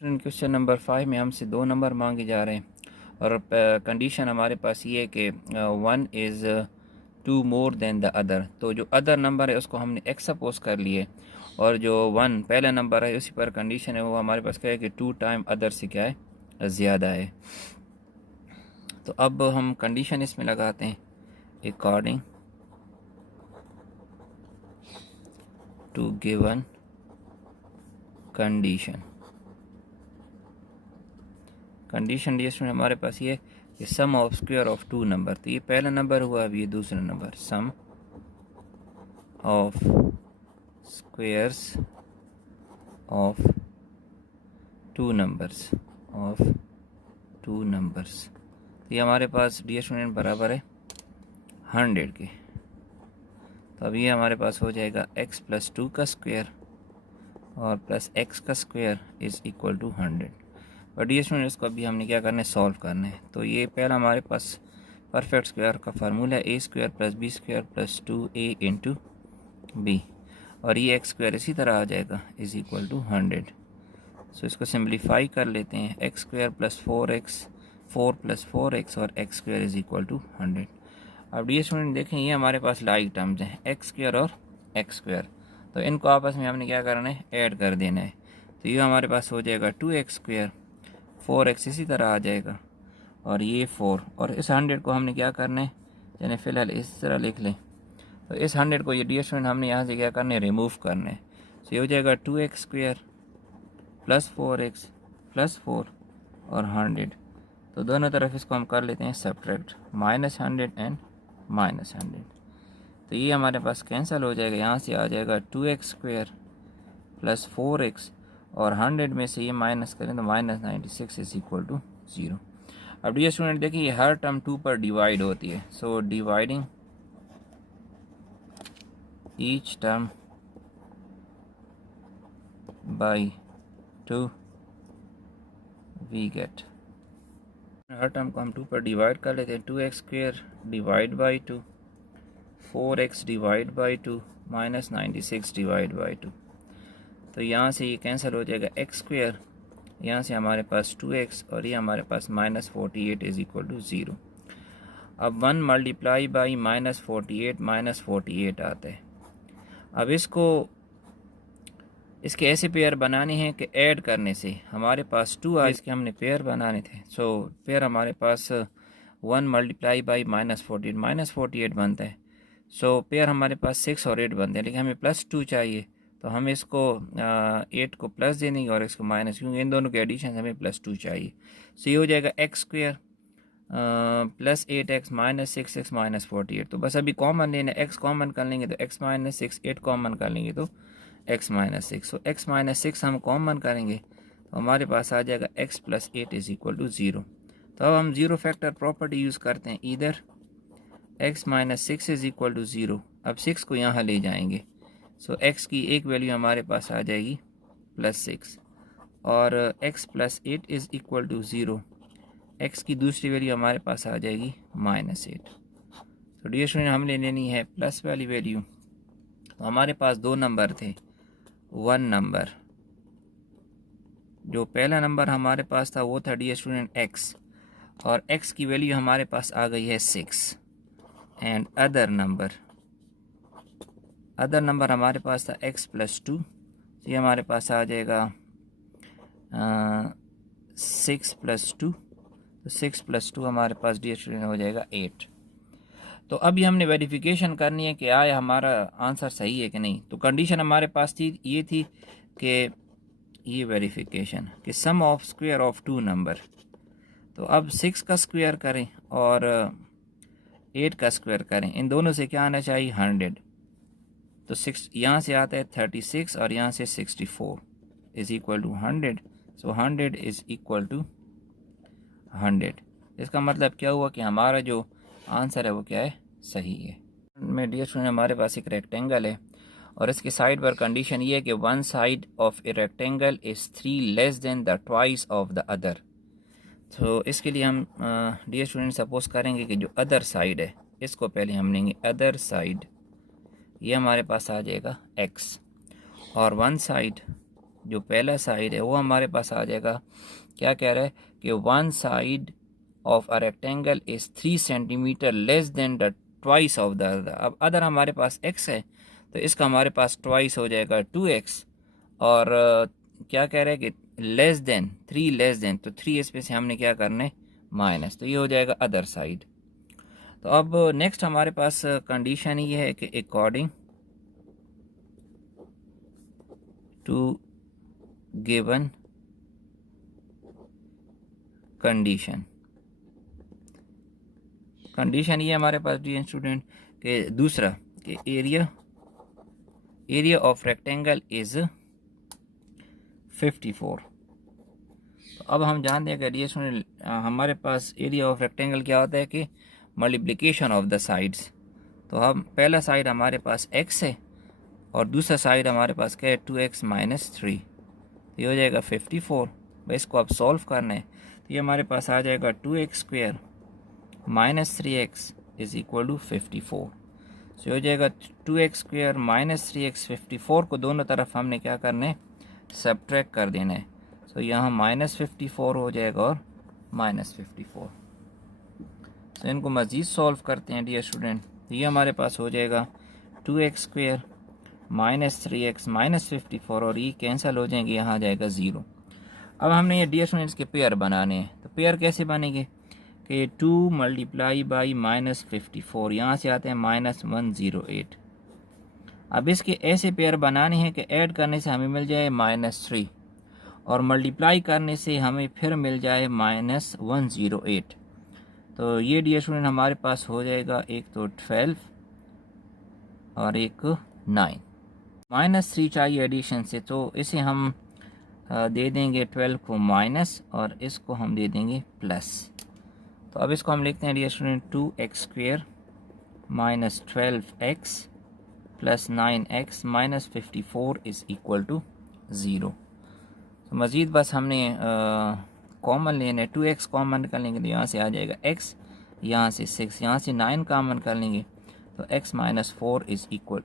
Question number 5 में हमसे 2 number मांगे जा रहे हैं और कंडीशन हमारे पास ये है कि one is two more than the other. तो जो अदर नंबर है उसको हमने एक्स सपोज कर लिए और जो वन पहला नंबर है उसी पर कंडीशन है वो हमारे पास क्या है कि 2 टाइम अदर से क्या है ज़्यादा है। तो अब हम कंडीशन इसमें लगाते हैं according to given condition. Condition में हमारे पास ये कि sum of square of two number. तो ये पहला नंबर हुआ, अब ये दूसरा number. Sum of squares of two numbers तो ये हमारे पास डियर स्टूडेंट बराबर है 100 के। तो अब ये हमारे पास हो जाएगा x प्लस 2 का स्क्वायर और प्लस x का स्क्वायर इज़ इक्वल टू 100। और डियर स्टूडेंट इसको अभी हमने क्या करना है, सॉल्व करना है। तो ये पहला हमारे पास परफेक्ट स्क्वायर का फार्मूला है a square plus b square plus 2a into B, और ये x स्क्वायर इसी तरह आ जाएगा इज़ इक्वल टू 100। सो इसको सिंप्लीफाई कर लेते हैं, x square plus 4 plus 4x और x square is equal to 100। अब डियर स्टूडेंट देखें ये हमारे पास लाइक टर्म्स हैं x स्क्वायर और x स्क्वायर, तो इनको आपस में हमने क्या करना है, ऐड कर देना है। तो ये हमारे पास हो जाएगा 2x स्क्वायर, 4x इसी तरह आ जाएगा और ये 4, और इस 100 को हमने क्या करना है, यानी फ़िलहाल इस तरह लिख लें। तो इस 100 को ये डियर स्टूडेंट हमने यहाँ से क्या करना है, रिमूव करना है। तो ये हो जाएगा 2x square plus 4x plus 4 और 100। तो दोनों तरफ इसको हम कर लेते हैं सब्ट्रैक्ट, -100 एंड -100। तो ये हमारे पास कैंसिल हो जाएगा, यहाँ से आ जाएगा 2x स्क्वायर प्लस 4x और 100 में से ये माइनस करें तो -96 इज़ इक्वल टू 0। अब डियर स्टूडेंट देखिए ये हर टर्म 2 पर डिवाइड होती है। So dividing each term by 2 we get, हर टर्म को हम 2 पर डिवाइड कर लेते हैं। 2x square divide by 2, 4x divide by 2, -96 divide by 2। तो यहाँ से ये कैंसिल हो जाएगा, x स्क्वायर यहाँ से हमारे पास 2x और ये हमारे पास -48 इज़ इक्वल टू 0। अब 1 मल्टीप्लाई बाई -48 आता है। अब इसके ऐसे पेयर बनाने हैं कि ऐड करने से हमारे पास 2 आ, इसके हमने पेयर बनाने थे। सो पेयर हमारे पास 1 मल्टीप्लाई बाई -48 बनता है। सो पेयर हमारे पास 6 और 8 बनते हैं, लेकिन हमें +2 चाहिए। तो हम इसको 8 को प्लस दे देंगे और इसको माइनस, क्योंकि इन दोनों के एडिशन हमें +2 चाहिए। सो ये हो जाएगा x square plus 8x minus 6x minus 48। तो बस अभी कॉमन लेना, x कॉमन कर लेंगे तो x माइनस 6, 8 कॉमन कर लेंगे तो x माइनस 6। सो x माइनस 6 हम कॉमन करेंगे तो हमारे पास आ जाएगा x plus 8 is equal to 0। तो अब हम ज़ीरो फैक्टर प्रॉपर्टी यूज़ करते हैं, इधर x minus 6 is equal to 0। अब 6 को यहाँ ले जाएंगे, सो x की एक वैल्यू हमारे पास आ जाएगी +6 और x plus 8 is equal to 0, x की दूसरी वैल्यू हमारे पास आ जाएगी -8। तो डियर स्टूडेंट हमने लेनी है प्लस वाली वैल्यू। तो हमारे पास 2 नंबर थे, 1 नंबर, जो पहला नंबर हमारे पास था वो था डियर स्टूडेंट x, और x की वैल्यू हमारे पास आ गई है 6। एंड अदर नंबर हमारे पास था x प्लस 2, ये हमारे पास आ जाएगा 6 प्लस 2। तो 6 प्लस 2 हमारे पास डियर स्टूडेंट हो जाएगा 8। तो अभी हमने वेरिफिकेशन करनी है कि आया हमारा आंसर सही है कि नहीं। तो कंडीशन हमारे पास थी, ये थी कि ये वेरिफिकेशन कि sum of square of 2 number. तो अब 6 का स्क्वायर करें और 8 का स्क्वायर करें, इन दोनों से क्या आना चाहिए, 100। तो 6 यहाँ से आता है 36 और यहाँ से 64 is equal to 100। So 100 is equal to 100। इसका मतलब क्या हुआ कि हमारा जो आंसर है वो क्या है, सही है। में डियर स्टूडेंट हमारे पास एक रेक्टेंगल है और इसके साइड पर कंडीशन ये है कि one side of a rectangle is 3 less than the twice of the other. तो इसके लिए हम डियर स्टूडेंट सपोज करेंगे कि जो अदर साइड है इसको पहले हम लेंगे अदर साइड, ये हमारे पास आ जाएगा x, और वन जो पहला साइड है वो हमारे पास आ जाएगा, क्या कह रहा है कि one side of a rectangle is 3 centimetre less than the twice of the other. अब अदर हमारे पास x है तो इसका हमारे पास ट्वाइस हो जाएगा 2x, और क्या कह रहा है कि लेस देन 3 लेस देन, तो 3 इस पे से हमने क्या करना है माइनस, तो ये हो जाएगा अदर साइड। तो अब नेक्स्ट हमारे पास कंडीशन ये है कि अकॉर्डिंग टू गिवन कंडीशन ये हमारे पास डी स्टूडेंट के दूसरा कि एरिया ऑफ रेक्टेंगल इज 54। तो अब हम जानते हैं कि डी स्टूडेंट हमारे पास एरिया ऑफ रेक्टेंगल क्या होता है कि मल्टीप्लिकेशन ऑफ द साइड्स। तो हम पहला साइड हमारे पास x है और दूसरा साइड हमारे पास क्या है 2x माइनस 3, तो ये हो जाएगा 54। भाई इसको अब सॉल्व करना है तो ये हमारे पास आ जाएगा 2x square minus 3x is equal to 54। So हो जाएगा 2x स्क्वायर माइनस 3x, 54 को दोनों तरफ हमने क्या करना है सब्ट्रैक्ट कर देना है। सो यहाँ माइनस 54 हो जाएगा और माइनस 54। सो इनको मज़ीद सॉल्व करते हैं डियर स्टूडेंट, तो ये हमारे पास हो जाएगा 2x square minus 3x minus 54, और ये कैंसिल हो जाएंगे, यहाँ आ जाएगा 0। अब हमने ये डियर स्टूडेंट्स के पेयर बनाने हैं, तो पेयर कैसे बनेंगे कि 2 मल्टीप्लाई बाई माइनस 54, यहाँ से आते हैं माइनस 108। अब इसके ऐसे पेयर बनाने हैं कि ऐड करने से हमें मिल जाए माइनस 3 और मल्टीप्लाई करने से हमें फिर मिल जाए माइनस 108। तो ये डियर स्टूडेंट हमारे पास हो जाएगा एक तो 12 और एक 9। माइनस 3 चाहिए एडिशन से, तो इसे हम दे देंगे 12 को माइनस और इसको हम दे देंगे प्लस। तो अब इसको हम लिखते हैं dear student 2x square minus 12x plus 9x minus 54 is equal to 0। तो मज़ीद बस हमने कॉमन लेना है, 2x कॉमन कर लेंगे तो यहाँ से आ जाएगा x, यहाँ से 6, यहाँ से 9 कॉमन कर लेंगे तो x minus 4 is equal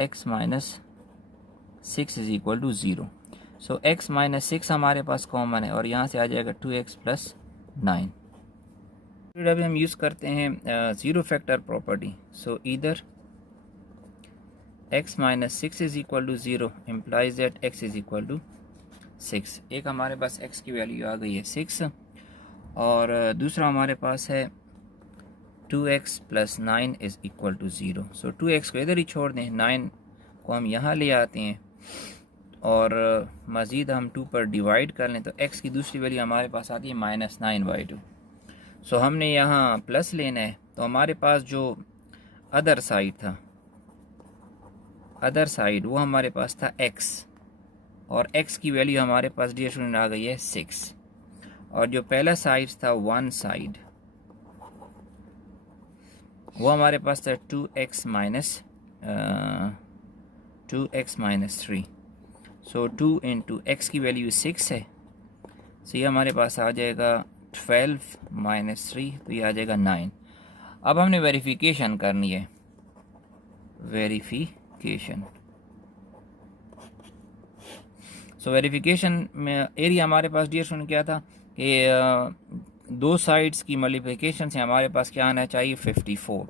x minus 6 is equal to 0। So x minus 6 हमारे पास कॉमन है और यहाँ से आ जाएगा 2x प्लस 9। अभी हम यूज़ करते हैं ज़ीरो फैक्टर प्रॉपर्टी। सो इधर x minus 6 is equal to 0 implies that x is equal to 6। एक हमारे पास x की वैल्यू आ गई है 6 और दूसरा हमारे पास है 2x plus 9 is equal to 0। So 2x को इधर ही छोड़ दें, 9 को हम यहाँ ले आते हैं और मज़ीद हम 2 पर डिवाइड कर लें तो x की दूसरी वैल्यू हमारे पास आती है माइनस 9/2। सो हमने यहाँ प्लस लेना है, तो हमारे पास जो अदर साइड था, अदर साइड वो हमारे पास था x और x की वैल्यू हमारे पास डियर स्टूडेंट आ गई है 6, और जो पहला साइड था वन साइड वो हमारे पास था 2x माइनस 3। सो 2 इंटू एक्स की वैल्यू 6 है, सो ये हमारे पास आ जाएगा 12 माइनस 3, तो ये आ जाएगा 9। अब हमने वेरिफिकेशन करनी है, वेरिफिकेशन। सो वेरिफिकेशन में एरिया हमारे पास डियर स्टूडेंट क्या था कि दो साइड्स की मल्टीप्लिकेशन से हमारे पास क्या आना चाहिए 54।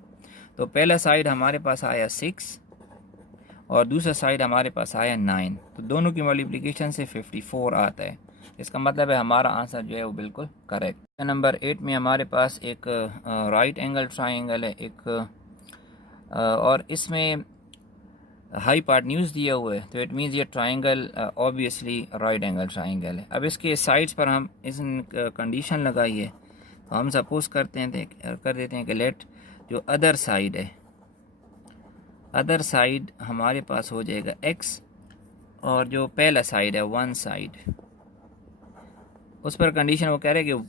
तो पहला साइड हमारे पास आया 6 और दूसरा साइड हमारे पास आया 9, तो दोनों की मल्टीप्लिकेशन से 54 आता है। इसका मतलब है हमारा आंसर जो है वो बिल्कुल करेक्ट। नंबर 8 में हमारे पास एक राइट एंगल ट्राइंगल है एक और इसमें हाई पार्ट न्यूज़ दिया हुआ है, तो इट मीन्स ये triangle obviously right angle triangle है। अब इसके साइड्स पर हम इस कंडीशन लगाई है, तो हम सपोज कर देते हैं कि लेट जो अदर साइड है, अदर साइड हमारे पास हो जाएगा x और जो पहला साइड है वन साइड, उस पर कंडीशन वो कह रहे हैं कि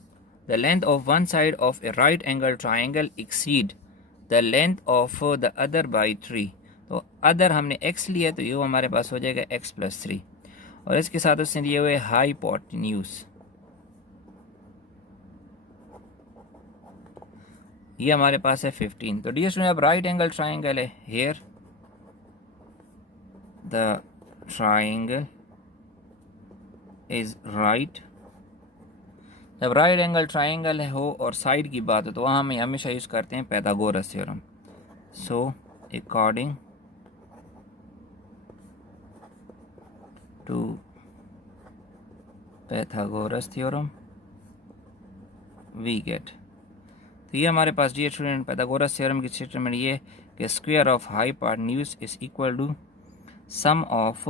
the length of one side of A right angle triangle exceed the length of the other by 3। तो अदर हमने x लिया तो ये हमारे पास हो जाएगा x प्लस 3, और इसके साथ उसने दिए हुए हाइपोटेन्यूज, ये हमारे पास है 15। तो डियर स्टूडेंट अब राइट एंगल ट्राइंगल है, here the triangle is right. जब राइट एंगल ट्राइंगल हो और साइड की बात हो तो वहाँ हम हमेशा यूज़ करते हैं Pythagoras theorem. So according to Pythagoras theorem we get. तो ये हमारे पास डियर स्टूडेंट पाइथागोरस थ्योरम की स्टेटमेंट ये कि square of hypotenuse is equal to sum of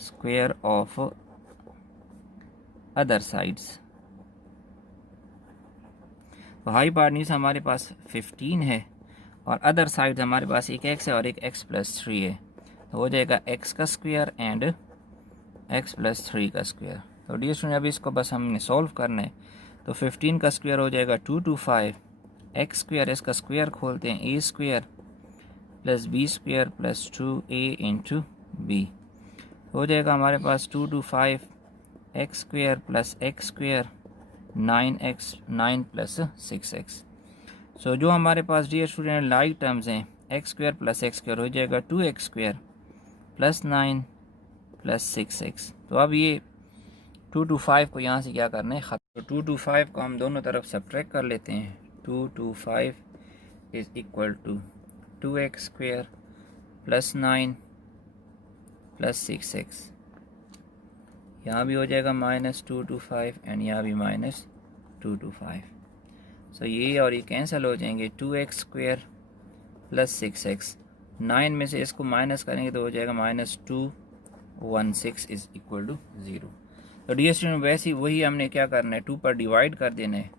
square of other sides. तो हाइपोटेन्यूज हमारे पास 15 है और अदर साइड हमारे पास एक x है और एक x+3 है, तो हो जाएगा x का स्क्वायर एंड x+3 का स्क्वायर। तो डियर स्टूडेंट अभी इसको बस हमने सॉल्व करना है। तो 15 का स्क्वायर हो जाएगा 225 x स्क्वायर, इसका स्क्वायर खोलते हैं a square plus b square plus 2a into B, हो जाएगा हमारे पास 225 x square plus x square 9x 9 plus 6x। So जो हमारे पास डियर स्टूडेंट लाइक टर्म्स हैं x square plus x square हो जाएगा 2x square plus 9 plus 6x। तो अब ये 225 को यहाँ से क्या करना है ख़त्म। तो 225 को हम दोनों तरफ सब्ट्रैक्ट कर लेते हैं। 225 is equal to 2x square plus 9 plus 6x, यहाँ भी हो जाएगा -225 एंड यहाँ भी -225। सो ये और ये कैंसिल हो जाएंगे। 2x स्क्वायर प्लस 6x, 9 में से इसको माइनस करेंगे तो हो जाएगा -216 इज़ इक्वल टू 0। तो डियर स्टूडेंट वैसे ही वही हमने क्या करना है 2 पर डिवाइड कर देना है।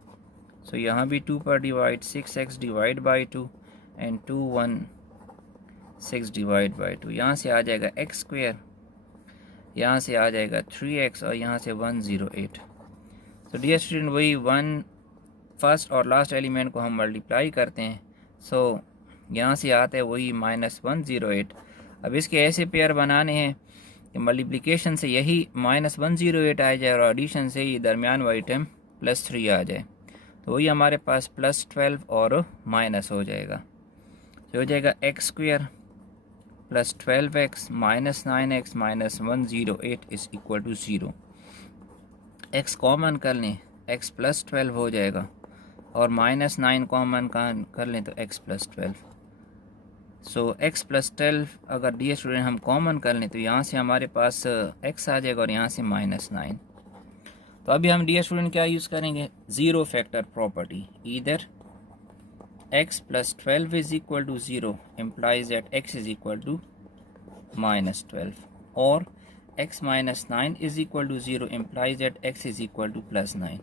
सो यहाँ भी 2 पर divide 6x divide by 2 and 216 divide by 2, यहाँ से आ जाएगा x स्क्वायर, यहाँ से आ जाएगा 3x और यहाँ से 108। तो डियर स्टूडेंट वही फर्स्ट और लास्ट एलिमेंट को हम मल्टीप्लाई करते हैं। सो यहाँ से आता है वही -108। अब इसके ऐसे पेयर बनाने हैं कि मल्टीप्लिकेशन से यही -108 आ जाए और एडिशन से ही दरमियान वाली टर्म +3 आ जाए, तो वही हमारे पास +12 और माइनस हो जाएगा। तो हो जाएगा x square plus 12x minus 9x minus 108 is equal to 0। x common कर लें x प्लस 12 हो जाएगा और -9 कॉमन कर लें तो x प्लस 12। सो x प्लस 12 अगर डियर स्टूडेंट हम कॉमन कर लें तो यहाँ से हमारे पास x आ जाएगा और यहाँ से -9। तो अभी हम डियर स्टूडेंट क्या यूज़ करेंगे zero factor property. Either x plus 12 is equal to 0 implies that x is equal to -12, or x minus 9 is equal to 0 implies that x is equal to +9।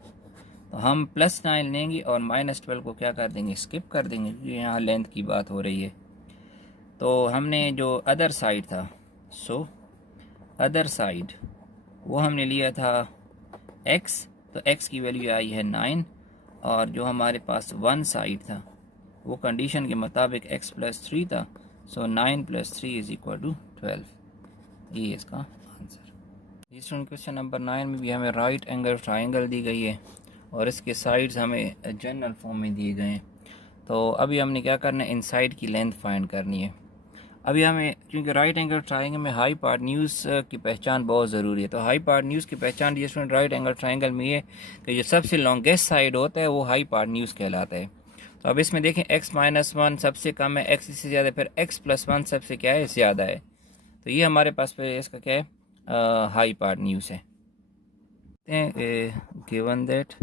तो हम +9 लेंगे और -12 को क्या कर देंगे स्किप कर देंगे क्योंकि यहाँ लेंथ की बात हो रही है। तो हमने जो अदर साइड था, सो अदर साइड वो हमने लिया था x, तो x की वैल्यू आई है 9 और जो हमारे पास वन साइड था वो कंडीशन के मुताबिक x प्लस 3 था। सो 9 + 3 इज़ इक्वल टू 12, ये इसका आंसर। इस क्वेश्चन नंबर 9 में भी हमें राइट एंगल ट्राइंगल दी गई है और इसके साइड्स हमें जनरल फॉर्म में दिए गए हैं। तो अभी हमने क्या करना है इनसाइड की लेंथ फाइंड करनी है। अभी हमें क्योंकि राइट एंगल ट्राइंगल में हाइपोटेन्यूज की पहचान बहुत ज़रूरी है। तो हाइपोटेन्यूज की पहचान ये स्टूडेंट राइट एंगल ट्राइंगल में ये कि जो सबसे लॉन्गेस्ट साइड होता है वो हाइपोटेन्यूज कहलाता है। तो अब इसमें देखें x-1 सबसे कम है, x इससे ज़्यादा, फिर x+1 सबसे क्या है ज़्यादा है। तो ये हमारे पास फिर इसका क्या है हाइपोटेन्यूज है। Given that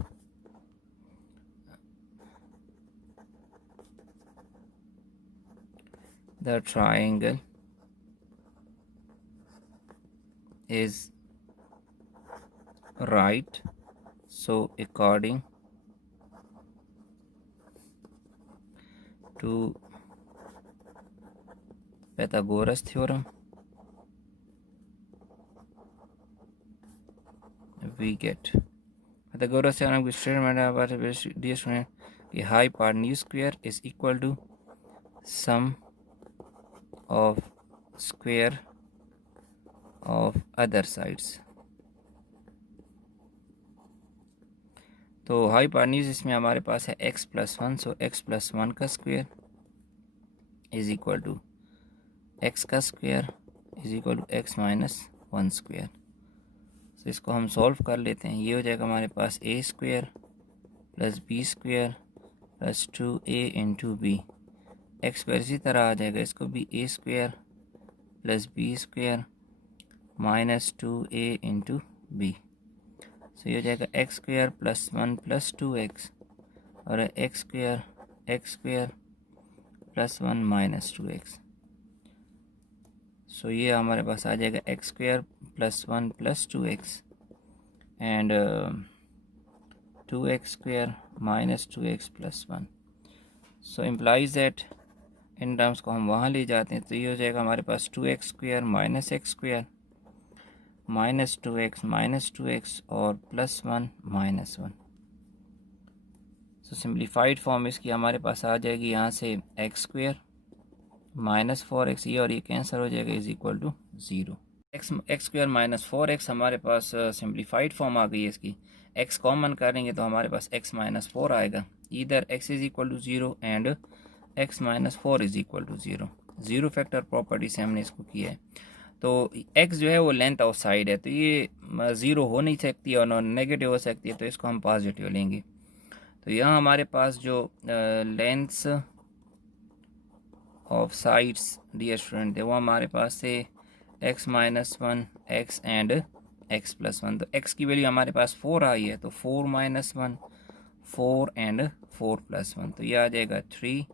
the triangle is right, so अकॉर्डिंग to Pythagoras theorem we get Pythagoras theorem की स्टेटमेंट है कि hypotenuse square is equal to sum of square of other sides. तो हाइपोटेन्यूज इसमें हमारे पास है x+1, सो x+1 का square is equal to x का square is equal to X minus 1 square. तो इसको हम सॉल्व कर लेते हैं। ये हो जाएगा हमारे पास a square plus b square plus 2a into b. X square इसी तरह आ जाएगा, इसको भी a square plus b square minus 2a into b. So ये हो जाएगा x square plus 1 plus 2x और x square plus 1 minus 2x। सो ये हमारे पास आ जाएगा x square plus 1 plus 2x and 2x square minus 2x plus 1। So implies that in terms को हम वहाँ ले जाते हैं तो ये हो जाएगा हमारे पास 2x square minus x square minus 2x और प्लस 1 माइनस 1। सो सिंप्लीफाइड फॉर्म इसकी हमारे पास आ जाएगी यहाँ से एक्स स्क्वायर माइनस 4x, ये और ये कैंसिल हो जाएगा, is equal to 0। X square minus 4x हमारे पास सिंप्लीफाइड फॉर्म आ गई है इसकी। x कॉमन करेंगे तो हमारे पास x माइनस 4 आएगा। इधर x is equal to 0 and x minus 4 is equal to 0। Zero factor property से हमने इसको किया है। तो x जो है वो लेंथ ऑफ साइड है, तो ये 0 हो नहीं सकती और नेगेटिव हो सकती है, तो इसको हम पॉजिटिव लेंगे। तो यहाँ हमारे पास जो lengths of sides dear student है वो हमारे पास से x minus 1 x and x plus 1। तो x की वैल्यू हमारे पास 4 आई है, तो 4 माइनस 1 4 एंड 4 प्लस 1, तो ये आ जाएगा 3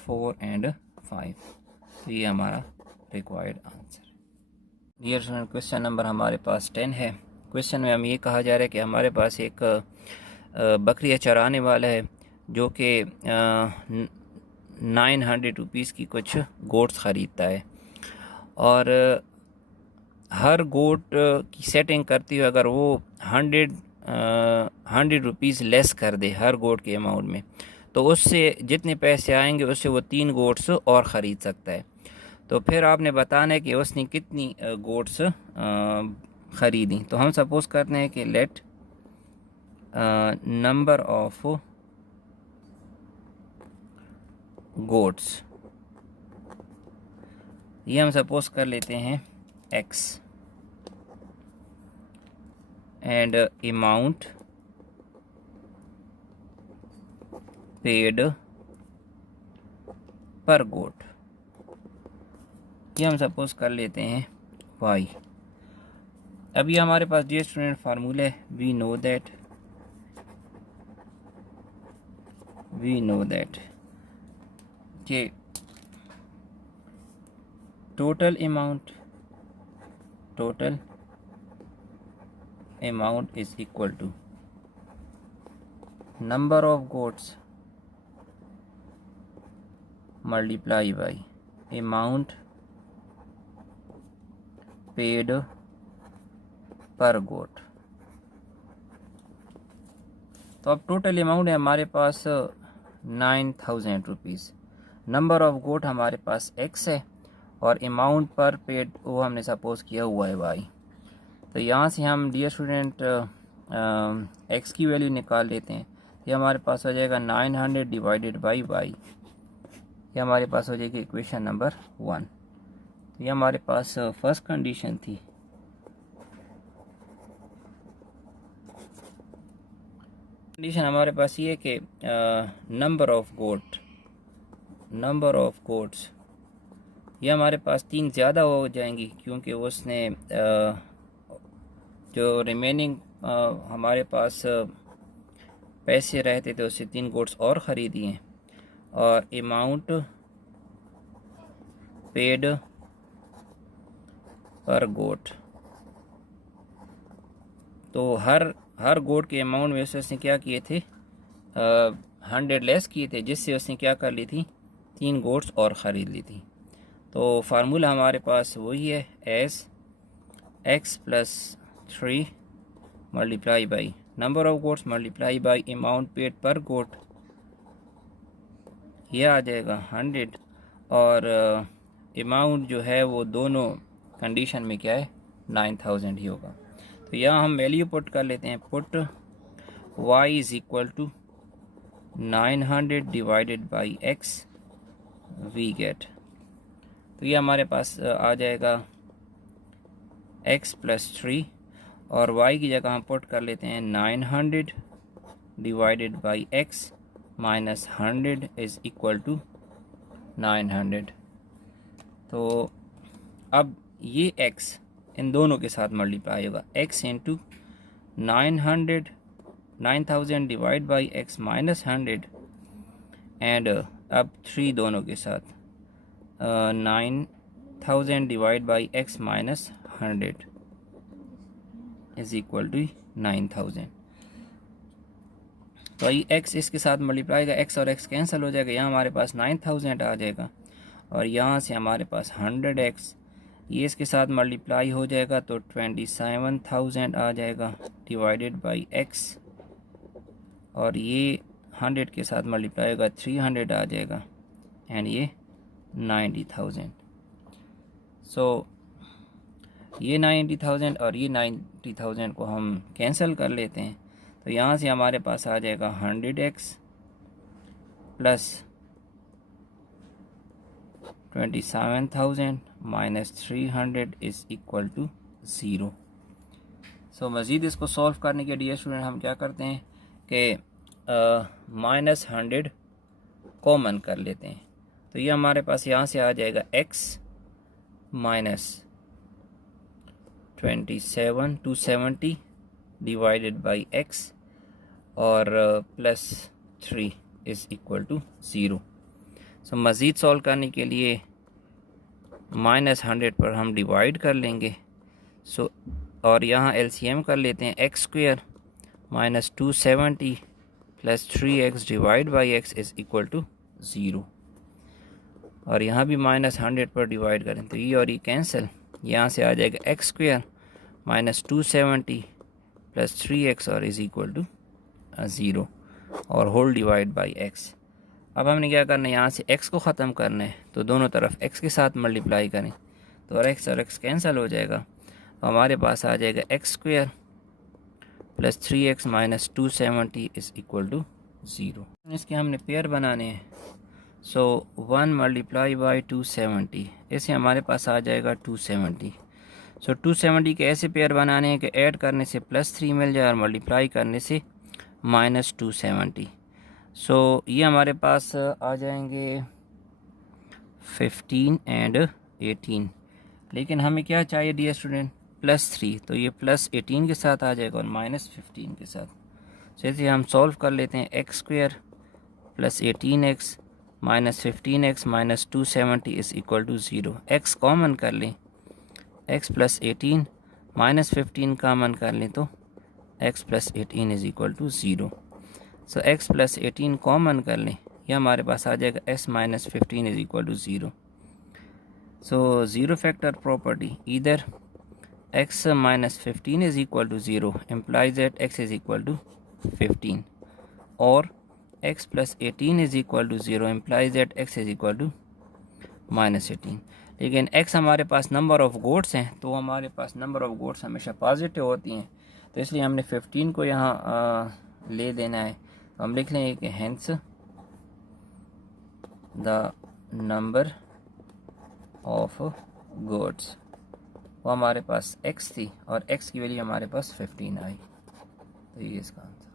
4 एंड 5। तो ये हमारा required answer. Dear student question number हमारे पास 10 है। क्वेश्चन में हम ये कहा जा रहा है कि हमारे पास एक बकरियाँ चराने वाला है जो कि 900 रुपीज़ की कुछ गोट्स ख़रीदता है और हर गोट की सेटिंग करती हुई अगर वो 100 रुपीज़ लेस कर दे हर गोट के अमाउंट में, तो उससे जितने पैसे आएंगे उससे वो 3 गोट्स और ख़रीद सकता है। तो फिर आपने बताना है कि उसने कितनी गोट्स ख़रीदी। तो हम सपोज़ करते हैं कि लेट नंबर ऑफ गोट्स, ये हम सपोज कर लेते हैं x and amount paid per गोट, ये हम सपोज कर लेते हैं y। अभी हमारे पास डियर स्टूडेंट फार्मूला है, वी नो दैट कि total amount is equal to number of goats multiply by amount paid per goat. तो अब टोटल अमाउंट है हमारे पास 9,000 रुपीज़, नंबर ऑफ गोट हमारे पास x है और अमाउंट पर पेड वो हमने सपोज किया हुआ है y। तो यहाँ से हम डियर स्टूडेंट x की वैल्यू निकाल लेते हैं। ये हमारे पास हो जाएगा 900 डिवाइडेड बाई y, ये हमारे पास हो जाएगी इक्वेशन नंबर 1। ये हमारे पास फर्स्ट कंडीशन थी। कंडीशन हमारे पास ये है कि नंबर ऑफ गोट्स ये हमारे पास 3 ज़्यादा हो जाएंगी क्योंकि उसने जो रिमेनिंग हमारे पास पैसे रहते थे उससे 3 गोट्स और ख़रीदी हैं और अमाउंट पेड पर गोट, तो हर गोट के अमाउंट में से उसने क्या किए थे 100 लेस किए थे, जिससे उसने क्या कर ली थी 3 गोट्स और ख़रीद ली थी। तो फार्मूला हमारे पास वही है S x plus 3 multiply by number of goats multiply by amount paid per गोट, यह आ जाएगा 100 और अमाउंट जो है वो दोनों कंडीशन में क्या है 9,000 ही होगा। तो यहाँ हम वैल्यू पुट कर लेते हैं, put y is equal to 900 divided by x we get. तो ये हमारे पास आ जाएगा x प्लस 3 और y की जगह हम पुट कर लेते हैं 900 divided by x minus 100 is equal to 900। तो अब ये x इन दोनों के साथ मल्टीप्लाई होगा, x into 9000 divide by x minus 100 and अब 3 दोनों के साथ 9000 divide by x minus 100 is equal to 9000। तो ये x इसके साथ मल्टीप्लाई का x और x कैंसिल हो जाएगा, यहाँ हमारे पास 9000 आ जाएगा और यहाँ से हमारे पास 100x, ये इसके साथ मल्टीप्लाई हो जाएगा तो 27000 आ जाएगा डिवाइडेड बाई x और ये 100 के साथ मल्टीप्लाई होगा 300 आ जाएगा एंड ये 90000। सो ये 90000 और ये 90000 को हम कैंसिल कर लेते हैं तो यहाँ से हमारे पास आ जाएगा 100x plus 27000 minus 300 is equal to 0। So मज़ीद इसको सॉल्व करने के लिए स्टूडेंट हम क्या करते हैं कि माइनस 100 कॉमन कर लेते हैं। तो ये हमारे पास यहाँ से आ जाएगा x minus 270 divided by x और plus 3 is equal to 0। So मज़ीद सॉल्व करने के लिए माइनस 100 पर हम डिवाइड कर लेंगे। सो और यहाँ एलसीएम कर लेते हैं, x square minus 270 plus 3x divide by x is equal to 0 और यहाँ भी माइनस 100 पर डिवाइड करें तो ये और ये कैंसिल, यहाँ से आ जाएगा x square minus 270 plus 3x और इज़ इक्वल टू 0 और होल डिवाइड बाई x। अब हमने क्या करना है, यहाँ से x को ख़त्म करना है तो दोनों तरफ x के साथ मल्टीप्लाई करें तो x और x कैंसिल हो जाएगा तो हमारे पास आ जाएगा x square plus 3x minus 270 is equal to 0। इसके हमने पेयर बनाने हैं। सो 1 मल्टीप्लाई बाई 270, ऐसे हमारे पास आ जाएगा 270। सो 270 के ऐसे पेयर बनाने हैं कि ऐड करने से प्लस 3 मिल जाए और मल्टीप्लाई करने से माइनस 270। सो ये हमारे पास आ जाएंगे 15 एंड 18, लेकिन हमें क्या चाहिए डियर स्टूडेंट, प्लस 3, तो ये प्लस 18 के साथ आ जाएगा और माइनस 15 के साथ। सो इसे हम सॉल्व कर लेते हैं, x square plus 18x minus 15x minus 270 is equal to 0। x common कर लें, x प्लस 18 माइनस 15 कॉमन कर लें तो x plus 18 is equal to 0। So x plus 18 common कर लें, यह हमारे पास आ जाएगा s minus 15 is equal to 0। So zero factor property, इधर x minus 15 is equal to 0 implies that x is equal to 15 और x plus 18 is equal to 0 implies that x is equal to minus 18। लेकिन x हमारे पास number of goats हैं तो हमारे पास number of goats हमेशा positive होती हैं, तो इसलिए हमने 15 को यहाँ ले देना है। तो हम लिख लेंगे कि hence the number of goats, वो हमारे पास x थी और x की वैल्यू हमारे पास 15 आई, तो ये इसका आंसर।